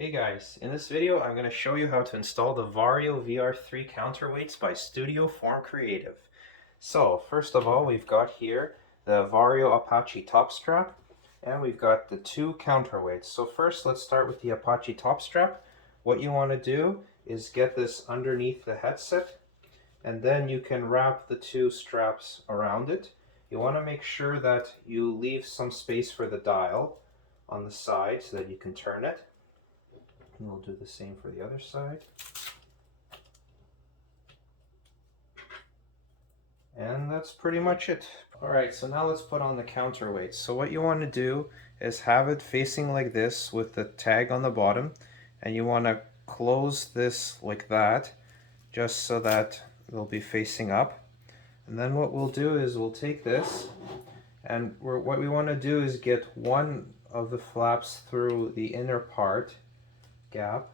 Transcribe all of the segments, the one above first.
Hey guys, in this video I'm going to show you how to install the Varjo VR-3 counterweights by Studioform Creative. So first of all, we've got here the Varjo Apache top strap, and we've got the two counterweights. So first let's start with the Apache top strap. What you want to do is get this underneath the headset, and then you can wrap the two straps around it. You want to make sure that you leave some space for the dial on the side so that you can turn it. And we'll do the same for the other side. And that's pretty much it. Alright, so now let's put on the counterweights. So what you want to do is have it facing like this with the tag on the bottom, and you want to close this like that just so that they'll be facing up. And then what we'll do is we'll take this, and what we want to do is get one of the flaps through the inner part gap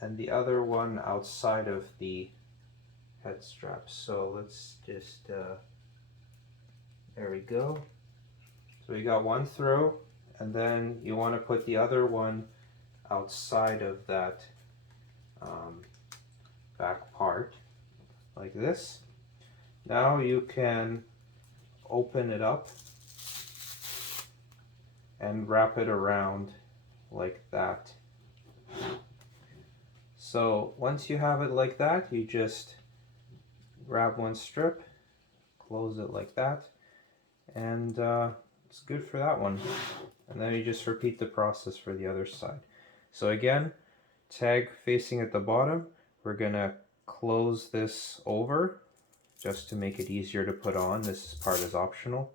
and the other one outside of the head strap. So let's just there we go. So we got one through, and then you want to put the other one outside of that back part like this. Now you can open it up and wrap it around like that. So once you have it like that, you just grab one strip, close it like that, and it's good for that one. And then you just repeat the process for the other side. So again, tag facing at the bottom, we're gonna close this over just to make it easier to put on. This part is optional.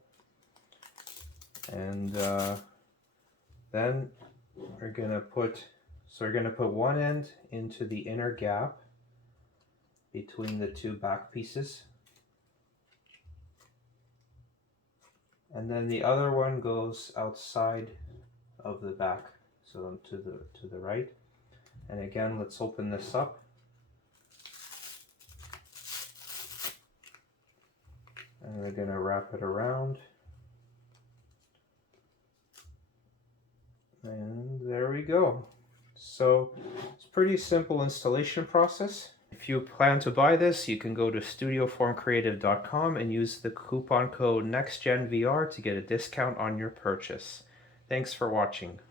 And then we're gonna put one end into the inner gap between the two back pieces, and then the other one goes outside of the back, so to the right. And again, let's open this up. And we're gonna wrap it around. And there we go. So it's a pretty simple installation process. If you plan to buy this, you can go to studioformcreative.com and use the coupon code NextGenVR to get a discount on your purchase. Thanks for watching.